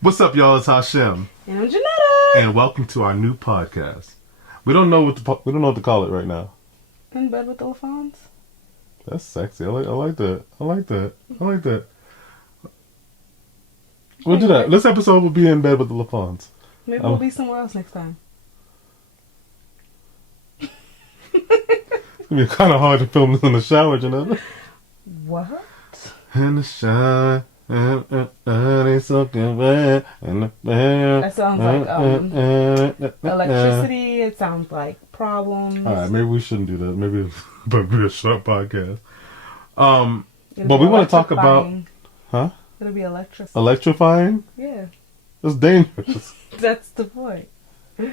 What's up, y'all? It's Hashim, And I'm Johnetta. and welcome to our new podcast. We don't know what to call it right now. In bed with the Lafonds. That's sexy. I like that. I like that. I like that. We'll do that. This episode will be in bed with the Lafonds. Maybe we'll be somewhere else next time. It's gonna be kind of hard to film this in the shower, Johnetta. What? In the shower. It's soaking wet in the bed. That sounds like electricity. It sounds like problems. All right, maybe we shouldn't do that. Maybe it'll be a short podcast. But we want to talk about, huh? It'll be electricity. Electrifying? Yeah. It's dangerous. That's the point. Go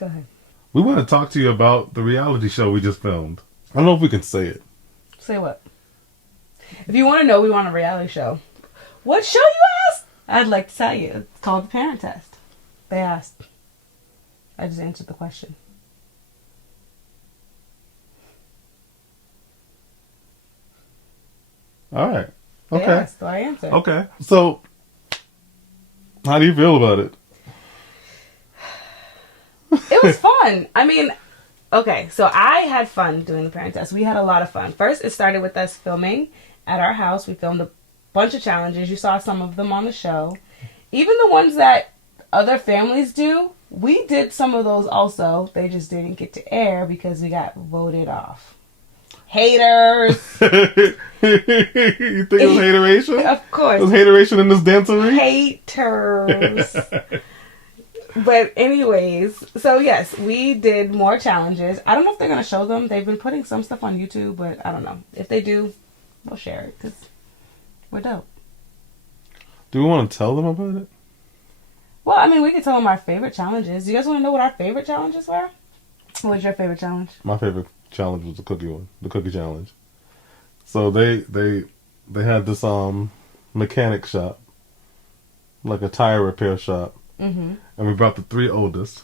ahead. We want to talk to you about the reality show we just filmed. I don't know if we can say it. Say what? If you want to know, we want a reality show. What show, you asked? I'd like to tell you. It's called The Parent Test. They asked. I just answered the question. All right. Okay. They asked, so I answered. Okay. So, how do you feel about it? It was fun. I mean, okay, so I had fun doing The Parent Test. We had a lot of fun. First, it started with us filming at our house. We filmed a bunch of challenges. You saw some of them on the show. Even the ones that other families do, we did some of those also. They just didn't get to air because we got voted off. Haters. You think it was hateration? Of course. It was hateration in this dancery? Haters. But anyways, so yes, we did more challenges. I don't know if they're going to show them. They've been putting some stuff on YouTube, but I don't know. If they do, we'll share it because we're dope. Do we want to tell them about it? Well, I mean, we could tell them our favorite challenges. Do you guys want to know what our favorite challenges were? What was your favorite challenge? My favorite challenge was the cookie one. The cookie challenge. So they had this mechanic shop, like a tire repair shop. Mm-hmm. And we brought the three oldest,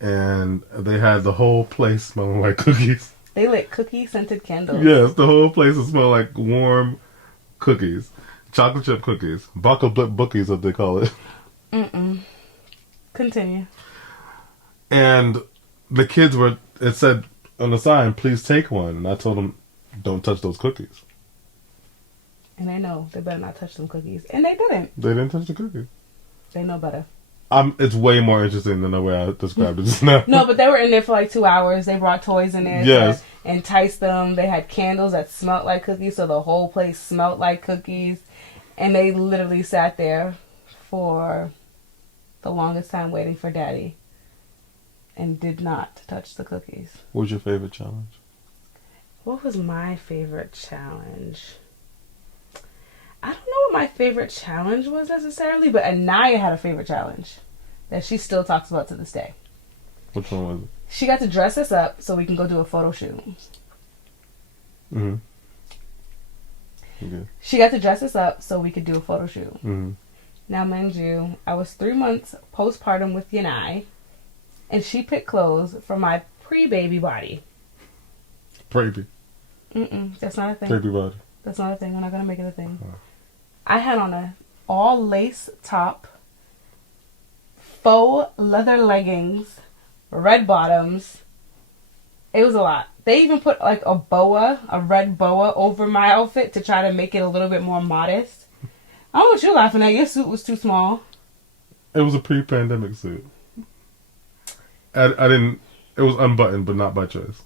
and they had the whole place smelling like cookies. They lit cookie-scented candles. Yes, the whole place would smell like warm cookies. Chocolate chip cookies. Buckle bookies, as they call it. Mm-mm. Continue. And the kids it said on the sign, please take one. And I told them, don't touch those cookies. And they know they better not touch them cookies. And they didn't. They didn't touch the cookies. They know better. It's way more interesting than the way I described it just now. No, but they were in there for like 2 hours. They brought toys in there yes. to entice them. They had candles that smelled like cookies, so the whole place smelled like cookies. And they literally sat there for the longest time waiting for Daddy and did not touch the cookies. What was your favorite challenge? What was my favorite challenge? I don't know what my favorite challenge was necessarily, but Anaya had a favorite challenge that she still talks about to this day. Which one was it? She got to dress us up so we can go do a photo shoot. Mm-hmm. Okay. She got to dress us up so we could do a photo shoot. Mm-hmm. Now, mind you, I was 3 months postpartum with Yanai, and she picked clothes for my pre-baby body. Baby. That's not a thing. Baby body. That's not a thing. We're not going to make it a thing. Oh. I had on a all lace top, faux leather leggings, red bottoms. It was a lot. They even put like a red boa over my outfit to try to make it a little bit more modest. I don't know what you're laughing at. Your suit was too small. It was a pre-pandemic suit. I didn't. It was unbuttoned, but not by choice.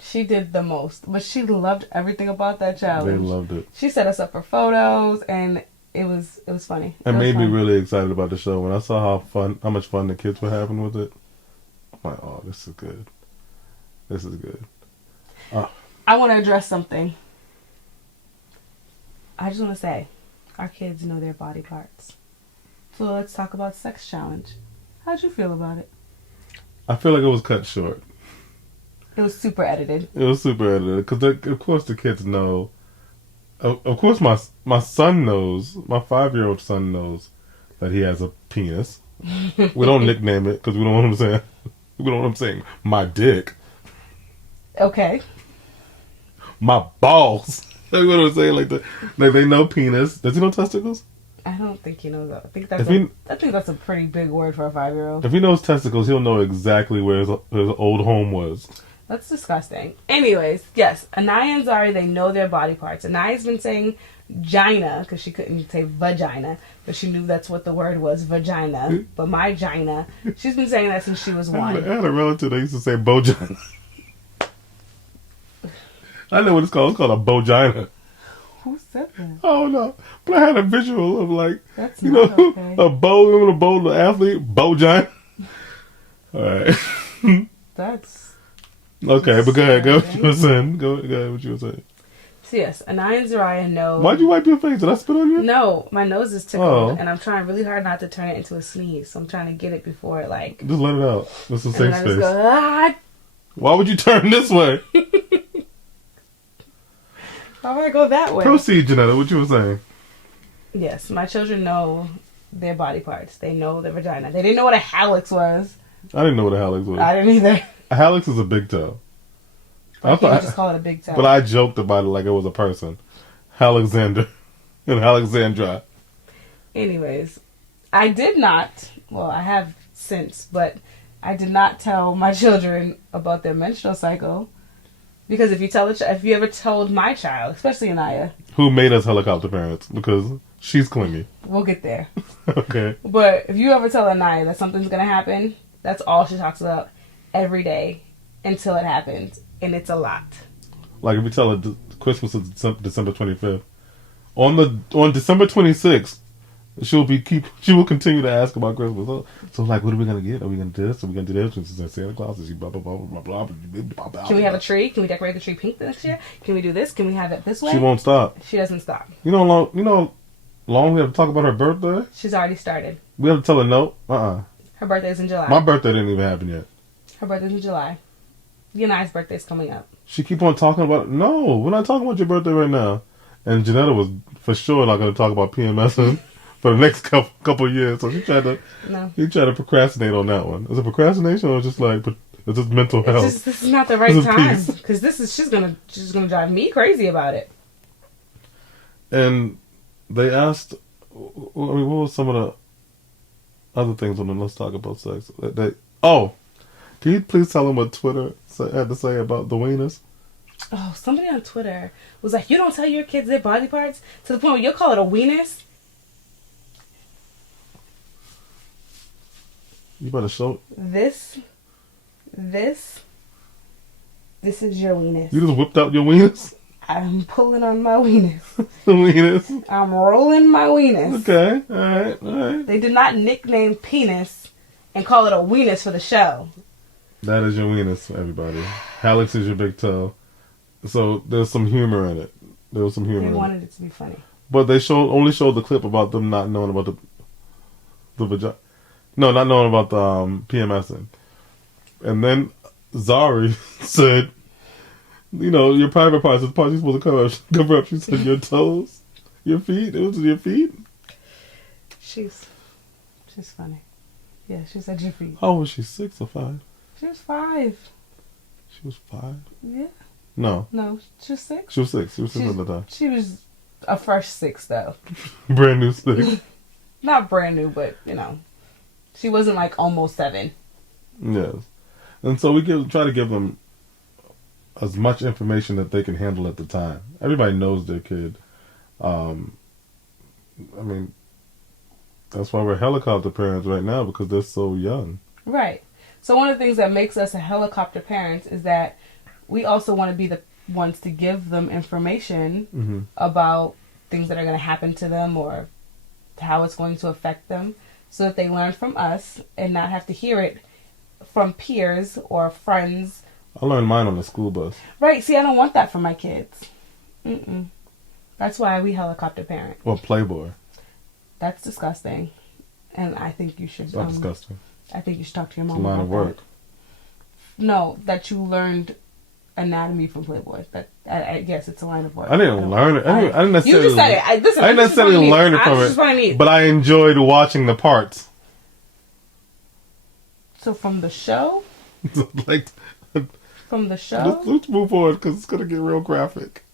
She did the most, but she loved everything about that challenge. They loved it. She set us up for photos, and it was funny. It made me really excited about the show. When I saw how much fun the kids were having with it, I'm like, oh, this is good. This is good. I want to address something. I just want to say, our kids know their body parts. So let's talk about sex challenge. How'd you feel about it? I feel like it was cut short. It was super edited. It was super edited because, of course, the kids know. Of course, my son knows. My 5-year-old son knows that he has a penis. We don't nickname it because we don't want him saying. We don't want him saying my dick. Okay. My balls. You know what I'm saying? Like they know penis. Does he know testicles? I don't think he knows that. I think that's a pretty big word for a 5-year-old. If he knows testicles, he'll know exactly where his old home was. That's disgusting. Anyways, yes, Anaya and Zari, they know their body parts. Anaya's been saying gina because she couldn't say vagina, but she knew that's what the word was, vagina. But my gina, she's been saying that since she was 1. I had a relative that used to say bojina. I know what it's called. It's called a bojina. Who said that? Oh no! But I had a visual of like, That's you know, not okay. a bow, the athlete, bojina. All right. That's Okay, but go ahead. Go what you were saying. Go ahead. What you were saying. so yes, Anaya and Zariah know. Why'd you wipe your face? Did I spit on you? No, my nose is tickled, Oh. and I'm trying really hard not to turn it into a sneeze. So I'm trying to get it before it like. Just let it out. This is a And safe then I just space. go, ah! Why would you turn this way? Why would I go that way? Proceed, Johnetta. What you were saying. Yes, my children know their body parts. They know their vagina. They didn't know what a hallux was. I didn't know what a hallux was. I didn't either. A hallux is a big toe. Why can't you just call it a big toe? But I joked about it like it was a person. Alexander and Alexandra. Anyways, I did not. Well, I have since, but I did not tell my children about their menstrual cycle. Because if you ever told my child, especially Anaya, Who made us helicopter parents? Because she's clingy. we'll get there. Okay. But if you ever tell Anaya that something's going to happen, that's all she talks about every day until it happens. And it's a lot. Like if you tell her Christmas is December 25th. On December 26th, she will continue to ask about Christmas. So like, what are we gonna get? Are we gonna do this? Are we gonna do this? She's like, Santa Claus. Is she blah blah blah blah blah blah. Can we have a tree? Can we decorate the tree pink next year? Can we do this? Can we have it this way? She won't stop. She doesn't stop. You know how long we have to talk about her birthday? She's already started. We have to tell her no. Her birthday's in July. My birthday didn't even happen yet. Her birthday's in July. Yana's birthday's coming up. She keep on talking about, no, we're not talking about your birthday right now. And Johnetta was for sure not going to talk about PMSing for the next couple of years. So he tried to procrastinate on that one. Is it procrastination or just like, is this mental health? This is not the right time. Because she's gonna drive me crazy about it. And they asked, what was some of the other things on them? Let's talk about sex. Can you please tell them what Twitter had to say about the wieners? Oh, somebody on Twitter was like, you don't tell your kids their body parts to the point where you'll call it a weenus? You better show This is your weenus. You just whipped out your wieners? I'm pulling on my weenus. The wieners? I'm rolling my weenus. Okay, alright. They did not nickname penis and call it a weenus for the show. That is your weenus, everybody. Hallux is your big toe. So there's some humor in it. There was some humor in it. They wanted it to be funny. But they only showed the clip about them not knowing about the vagina. No, not knowing about the PMSing. And then Zari said, your private parts, the parts you're supposed to cover up. She said your toes, your feet. It was your feet. She's funny. Yeah, she said your feet. How old was she? 6 or 5? She was 5. She was 5? Yeah. No, she was 6. She was 6. She was 6 at the time. She was a fresh 6, though. Brand new 6. Not brand new, but, she wasn't like almost 7. Yes. And so we try to give them as much information that they can handle at the time. Everybody knows their kid. That's why we're helicopter parents right now, because they're so young. Right. So one of the things that makes us a helicopter parents is that we also want to be the ones to give them information about things that are going to happen to them or how it's going to affect them, so that they learn from us and not have to hear it from peers or friends. I learned mine on the school bus. Right. See, I don't want that for my kids. That's why we helicopter parent. Or Playboy. That's disgusting. And I think you should... It's not disgusting. I think you should talk to your mom It's a line of work. No, that you learned anatomy from Playboy. I guess it's a line of work. I didn't learn it. I didn't necessarily... You just said it. I didn't necessarily learn it from it. But I enjoyed watching the parts. So from the show? From the show? Let's move on, because it's going to get real graphic.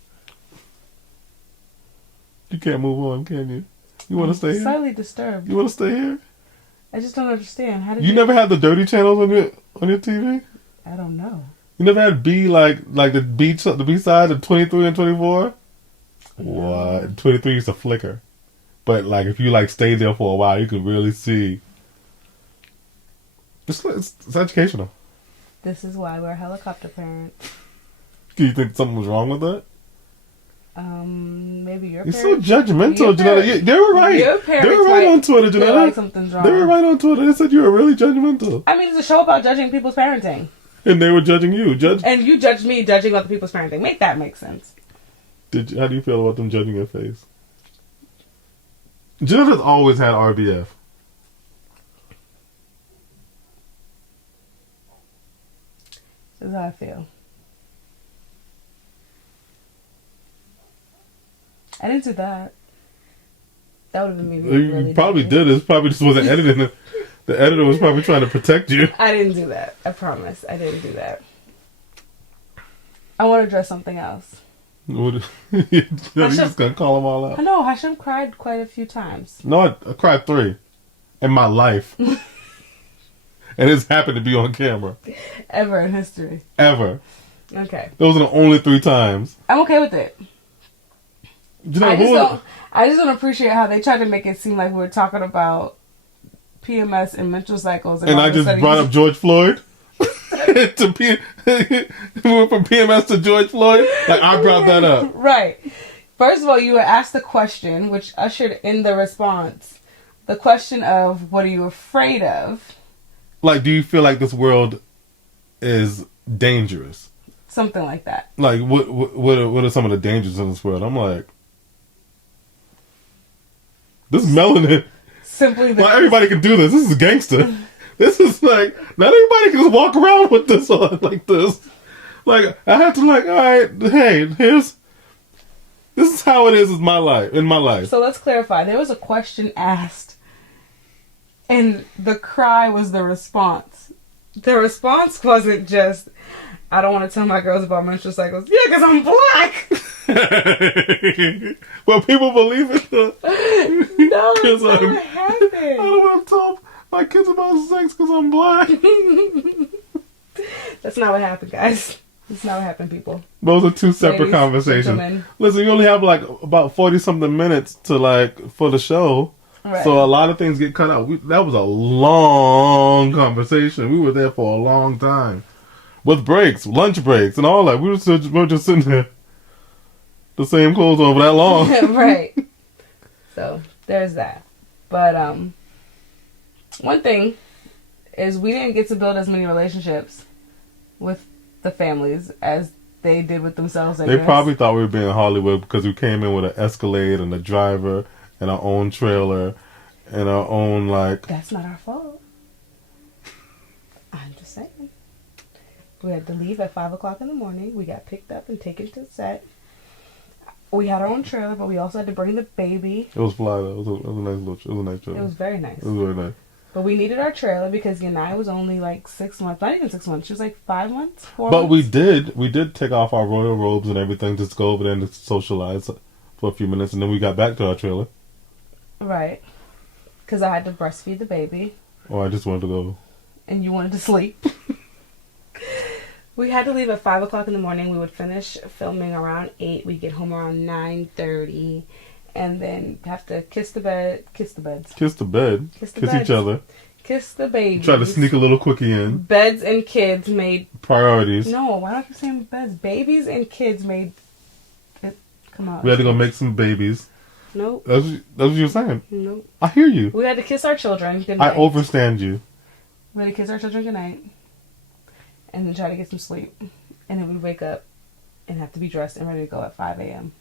You can't move on, can you? You want to stay here? Slightly disturbed. You want to stay here? I just don't understand. How did You never had the dirty channels on your TV? I don't know. You never had B like the B side of 23 and 24? What? 23 used to flicker. But like if you like stayed there for a while, you could really see. It's educational. This is why we're helicopter parents. Do you think something was wrong with that? Maybe your You're parents. so judgmental, Johnetta. They were right. Your parents They were right on Twitter, feel Johnetta. like something's wrong. They were right on Twitter. They said you were really judgmental. I mean, it's a show about judging people's parenting. And they were judging you. And you judged me judging other people's parenting. Make that make sense. How do you feel about them judging your face? Jonetta's always had RBF. This is how I feel. I didn't do that. That would have been me. Really You probably did. It probably just wasn't editing. The editor was probably trying to protect you. I didn't do that. I promise. I didn't do that. I want to address something else. You're just going to call them all out. I know. Hashim cried quite a few times. No, I cried 3 in my life. And it's happened to be on camera. Ever in history. Ever. Okay. Those are the only 3 times. I'm okay with it. I just don't appreciate how they tried to make it seem like we were talking about PMS and menstrual cycles. And I just brought up George Floyd. We went from PMS to George Floyd. Like, I brought that up. Right. First of all, you were asked the question, which ushered in the response. The question of, what are you afraid of? Like, do you feel like this world is dangerous? Something like that. Like, what are some of the dangers in this world? I'm like, this melanin. Simply the... Well, everybody can do this. This is gangster. This is like, not everybody can just walk around with this on like this. Like, I have to like, all right, hey, this is how it is in my life. So let's clarify. There was a question asked, and the cry was the response. The response wasn't just, I don't want to tell my girls about menstrual cycles. Yeah, because I'm black. Well, people believe it. No, that's not what happened. I don't want to tell my kids about sex because I'm black. That's not what happened, guys. That's not what happened, people. Those are 2 separate conversations. Gentlemen. Listen, you only have like about 40-something minutes to for the show. Right. So a lot of things get cut out. That was a long conversation. We were there for a long time. With breaks, lunch breaks, and all that. We were just sitting there. The same clothes over that long. Right. So, there's that. But, one thing is we didn't get to build as many relationships with the families as they did with themselves, I guess. Probably thought we were being Hollywood because we came in with an Escalade and a driver and our own trailer and our own, like... That's not our fault. I'm just saying. We had to leave at 5 o'clock in the morning. We got picked up and taken to the set. We had our own trailer, but we also had to bring the baby. It was fly, though. It was a nice trailer. It was very nice. It was very nice. But we needed our trailer because Yanai was only like 6 months. Not even 6 months. She was like 5 months, 4 months. But we did take off our royal robes and everything, just go over there and socialize for a few minutes, and then we got back to our trailer. Right. Because I had to breastfeed the baby. Oh, I just wanted to go. And you wanted to sleep. We had to leave at 5 o'clock in the morning. We would finish filming around 8. We'd get home around 9:30. And then have to kiss the bed. Kiss the beds. Kiss the bed. Kiss each other. Kiss the baby. Try to sneak a little quickie in. Beds and kids made... Priorities. No, why don't you say beds? Babies and kids made... Come on. We had to go make some babies. Nope. That's what you were saying. Nope. I hear you. We had to kiss our children goodnight. I overstand you. We had to kiss our children goodnight. And then try to get some sleep. And then we'd wake up and have to be dressed and ready to go at 5 a.m.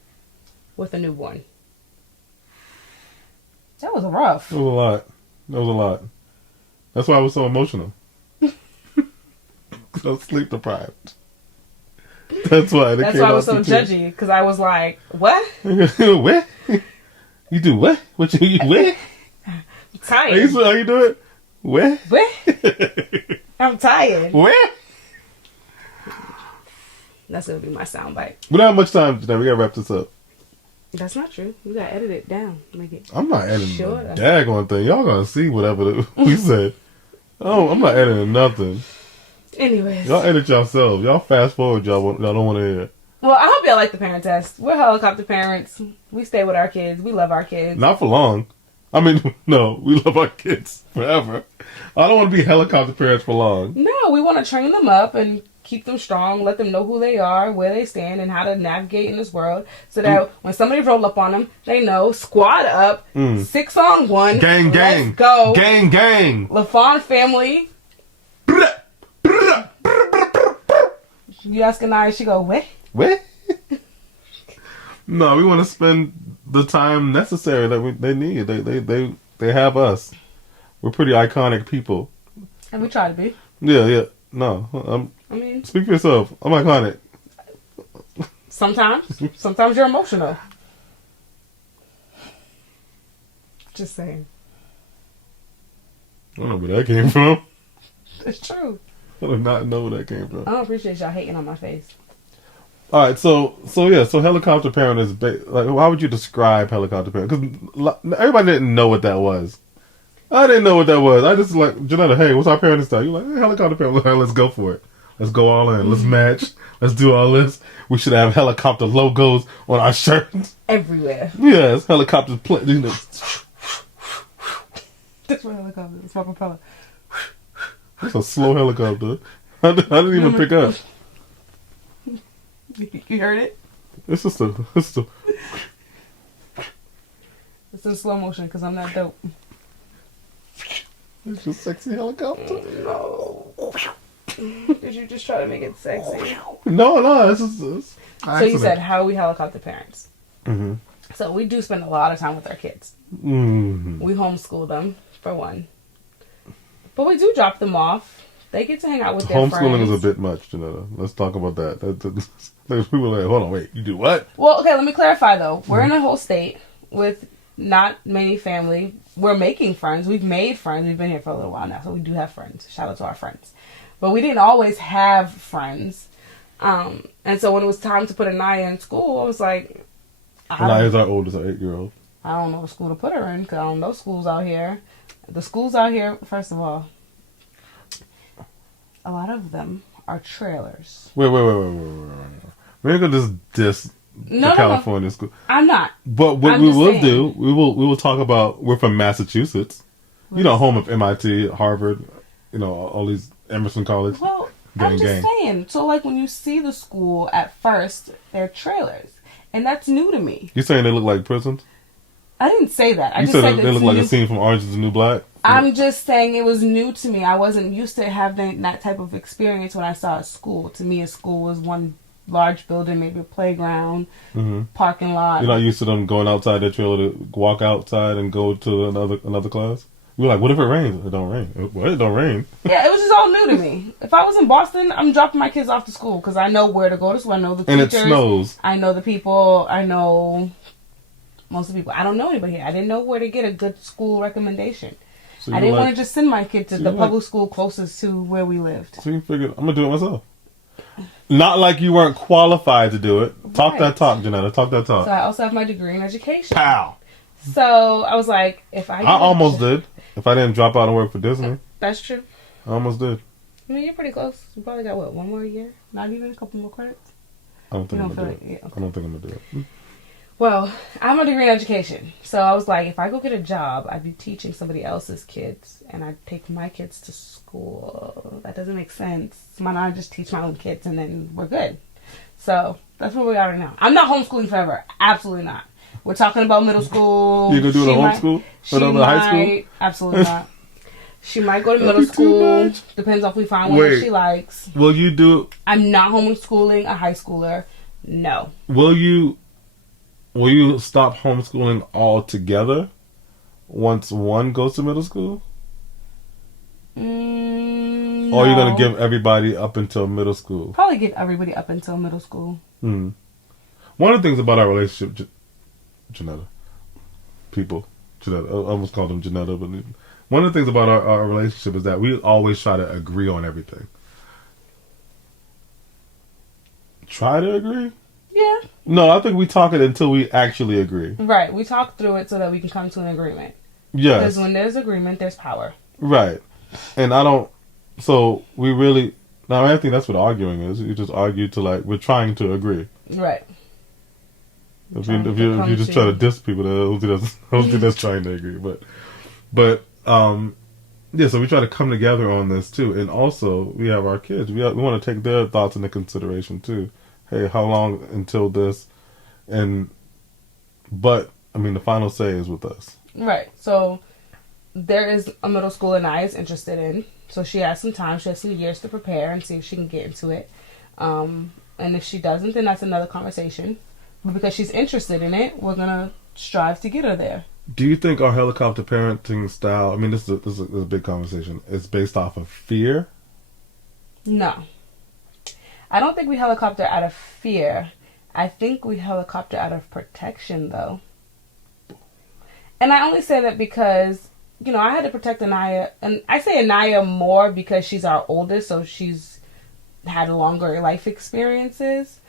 with a newborn. That was rough. It was a lot. That's why I was so emotional. Because I was sleep deprived. That's why. That's why I was so judgy. Because I was like, what? What? You do what? What you what? I'm tired. How you do it? What? What? I'm tired. What? That's going to be my soundbite. We don't have much time today. We got to wrap this up. That's not true. You gotta edit it down. Make it. I'm not editing Sure. the daggone thing. Y'all gonna see whatever we said. Oh, I'm not editing nothing. Anyways. Y'all edit yourselves. Y'all fast forward. Y'all don't want to hear. Well, I hope y'all like the parent test. We're helicopter parents. We stay with our kids. We love our kids. Not for long. I mean, no, we love our kids forever. I don't want to be helicopter parents for long. No, we want to train them up and keep them strong, let them know who they are, where they stand, and how to navigate in this world, so that when somebody roll up on them, they know, squad up, 6 on 1, gang, gang, let's go, gang, gang. Lafond family. You ask Anaya, she go, what? What? No, we want to spend the time necessary that they need. They have us. We're pretty iconic people. And we try to be. Yeah. No, I mean, speak for yourself. I'm iconic. Sometimes you're emotional. Just saying. I don't know where that came from. It's true. I do not know where that came from. I don't appreciate y'all hating on my face. All right, so helicopter parent is like, how would you describe helicopter parent? Because everybody didn't know what that was. I didn't know what that was. I just like, Johnetta, hey, what's our parenting style? You're like, hey, helicopter parent. Let's go for it. Let's go all in. Let's match. Let's do all this. We should have helicopter logos on our shirts. Everywhere. Yes, helicopters. You know. That's my helicopter. It's my propeller. It's a slow helicopter. I didn't even pick up. You heard it? It's just It's in slow motion because I'm that dope. It's just sexy helicopter. No. Did you just try to make it sexy? No, it's So you said, how are we helicopter parents? Mm-hmm. So we do spend a lot of time with our kids. Mm-hmm. We homeschool them, for one. But we do drop them off. They get to hang out with their friends. Homeschooling is a bit much, Johnetta. Let's talk about that. People are like, hold on, wait, you do what? Well, okay, let me clarify, though. We're in a whole state with not many family. We're making friends. We've made friends. We've been here for a little while now, so we do have friends. Shout out to our friends. But we didn't always have friends. And so when it was time to put Anaya in school, I was like... Anaya's our oldest, our 8-year-old. I don't know what school to put her in, because I don't know schools out here. The schools out here, first of all, a lot of them are trailers. Wait. We're gonna just diss the California school. I'm not. But what we will do, we will talk about. We're from Massachusetts. You know, home of MIT, Harvard. You know, all these Emerson College. Well, I'm just saying. So, like, when you see the school at first, they're trailers, and that's new to me. You saying they look like prisons? I didn't say that. I you just said they look like a scene from Orange is the New Black. I'm just saying it was new to me. I wasn't used to having that type of experience when I saw a school. To me, a school was one large building, maybe a playground, parking lot. You're not used to them going outside their trailer to walk outside and go to another class? We're like, what if it rains? It don't rain. What? It don't rain. Yeah, it was just all new to me. If I was in Boston, I'm dropping my kids off to school because I know where to go to school. I know the teachers. And it snows. I know the people. I know most of the people. I don't know anybody here. I didn't know where to get a good school recommendation. So I didn't want to just send my kid to the public school closest to where we lived. So you figured, I'm going to do it myself. Not like you weren't qualified to do it. Talk that talk, Johnetta. Talk that talk. So I also have my degree in education. Pow! So I was like, if I almost did. If I didn't drop out and work for Disney. That's true. I almost did. I mean, you're pretty close. You probably got, one more year? Not even a couple more credits? I don't think I'm going to do it. I don't think I'm going to do it. Well, I have a degree in education. So I was like, if I go get a job, I'd be teaching somebody else's kids. And I'd take my kids to school. That doesn't make sense. Why not just teach my own kids and then we're good? So that's where we are right now. I'm not homeschooling forever. Absolutely not. We're talking about middle school. You going to do the homeschool? She might. High school? Absolutely not. She might go to middle school. Depends on if we find one that she likes. Will you do... I'm not homeschooling a high schooler. No. Will you stop homeschooling altogether once one goes to middle school? No. Or are you going to give everybody up until middle school? Probably give everybody up until middle school. One of the things about our relationship, Johnetta, I almost called them Johnetta, but one of the things about our relationship is that we always try to agree on everything. Try to agree? Yeah. No, I think we talk it until we actually agree. Right. We talk through it so that we can come to an agreement. Yes. Because when there's agreement, there's power. Right. And I don't. So we really. Now I think that's what arguing is. You just argue to like we're trying to agree. Right. If you just try to diss people, I don't think that's trying to agree. But yeah. So we try to come together on this too, and also we have our kids. We want to take their thoughts into consideration too. Hey, how long until this? But I mean, the final say is with us. Right. So there is a middle school Anaya is interested in. So she has some time. She has some years to prepare and see if she can get into it. And if she doesn't, then that's another conversation. But because she's interested in it, we're going to strive to get her there. Do you think our helicopter parenting style, I mean, this is a big conversation, is based off of fear? No. I don't think we helicopter out of fear. I think we helicopter out of protection, though. And I only say that because, I had to protect Anaya. And I say Anaya more because she's our oldest, so she's had longer life experiences.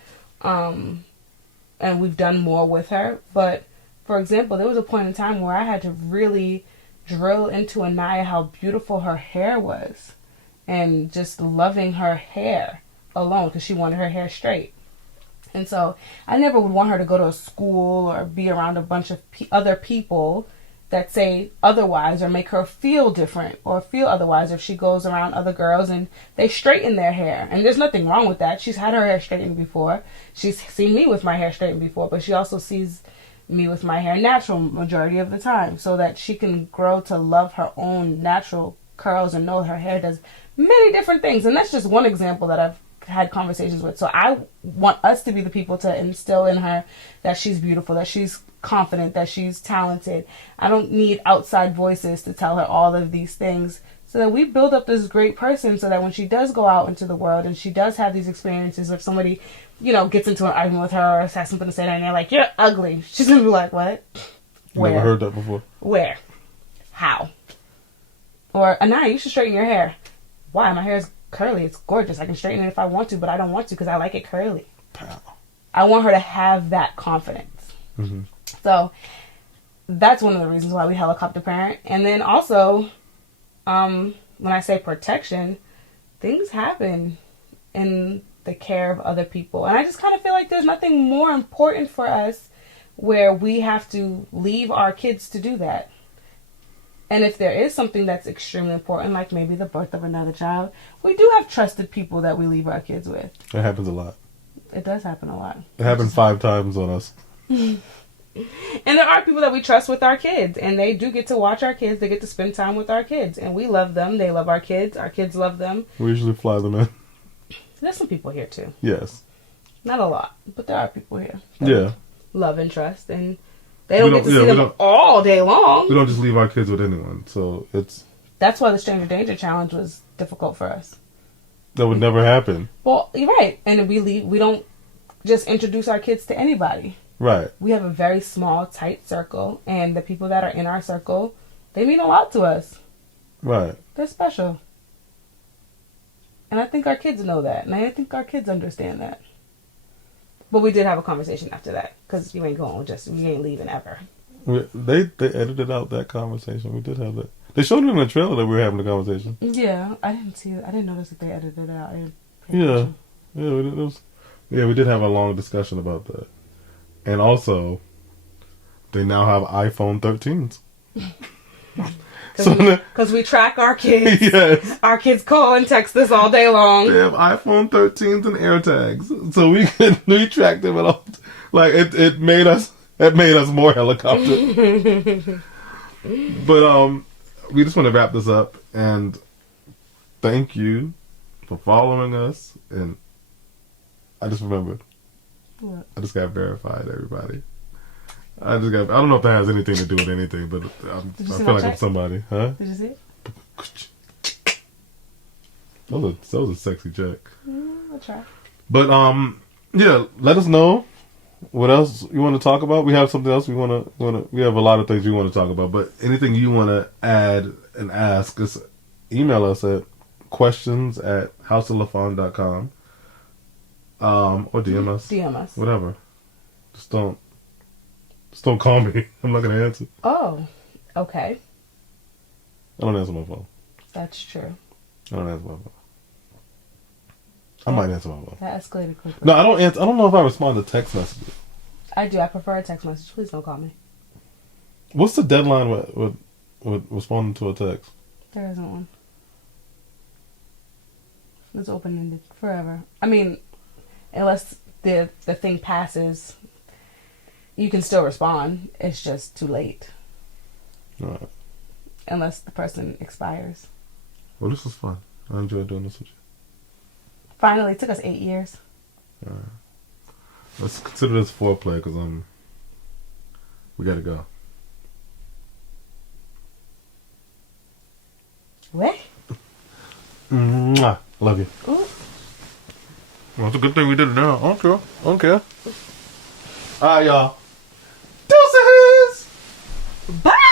And we've done more with her. But, for example, there was a point in time where I had to really drill into Anaya how beautiful her hair was. And just loving her hair alone because she wanted her hair straight. And so I never would want her to go to a school or be around a bunch of other people that say otherwise or make her feel different or feel otherwise if she goes around other girls and they straighten their hair. And there's nothing wrong with that. She's had her hair straightened before. She's seen me with my hair straightened before, but she also sees me with my hair natural majority of the time so that she can grow to love her own natural curls and know her hair does many different things. And that's just one example that I've had conversations with. So I want us to be the people to instill in her that she's beautiful, that she's confident, that she's talented. I don't need outside voices to tell her all of these things so that we build up this great person so that when she does go out into the world and she does have these experiences, if somebody, gets into an argument with her or has something to say and they're like, you're ugly, she's going to be like, what? Where? Never heard that before. Where? How? Or, Anaya, you should straighten your hair. Why? My hair is curly. It's gorgeous. I can straighten it if I want to, but I don't want to because I like it curly. Pow. I want her to have that confidence. Mm-hmm. So that's one of the reasons why we helicopter parent. And then also, when I say protection, things happen in the care of other people. And I just kind of feel like there's nothing more important for us where we have to leave our kids to do that. And if there is something that's extremely important, like maybe the birth of another child, we do have trusted people that we leave our kids with. It happens a lot. It does happen a lot. It happened 5 times on us. And there are people that we trust with our kids, and they do get to watch our kids. They get to spend time with our kids, and we love them. They love our kids love them. We usually fly them in. There's some people here too. Yes. Not a lot, but there are people here. Yeah. Love and trust, and they don't get to see them all day long. We don't just leave our kids with anyone, so that's why the Stranger Danger challenge was difficult for us. That would never happen. Well, you're right, and we don't just introduce our kids to anybody. Right. We have a very small, tight circle, and the people that are in our circle, they mean a lot to us. Right. They're special. And I think our kids know that, and I think our kids understand that. But we did have a conversation after that, because you ain't we ain't leaving ever. They edited out that conversation. We did have that. They showed me in the trailer that we were having a conversation. Yeah, I didn't see it. I didn't notice that they edited it out. We did have a long discussion about that. And also, they now have iPhone 13s. Because we track our kids. Yes. Our kids call and text us all day long. They have iPhone 13s and AirTags. So we track them at all. Like, it made us more helicopter. But, we just want to wrap this up. And thank you for following us. And I just remembered. What? I just got verified, everybody. I don't know if that has anything to do with anything, but I feel like I'm somebody. Huh? Did you see it? That was a sexy check. I'll try. But, yeah, let us know what else you want to talk about. We have something else we have a lot of things we want to talk about, but anything you want to add and ask, just email us at questions@houseoflafond.com. Or DM us. DM us. Whatever. Just don't call me. I'm not gonna answer. Oh, okay. I don't answer my phone. That's true. I don't answer my phone. I might answer my phone. That escalated quickly. No, I don't answer. I don't know if I respond to text messages. I do. I prefer a text message. Please don't call me. What's the deadline with responding to a text? There isn't one. It's open-ended forever. I mean, unless the thing passes, you can still respond. It's just too late. All right. Unless the person expires. Well, this was fun. I enjoyed doing this with you. Finally, it took us 8 years. All right. Let's consider this foreplay because we gotta go. What? Mwah. Love you. Ooh. Well, it's a good thing we did it now. I don't care. All right, y'all. Deuces! Bye!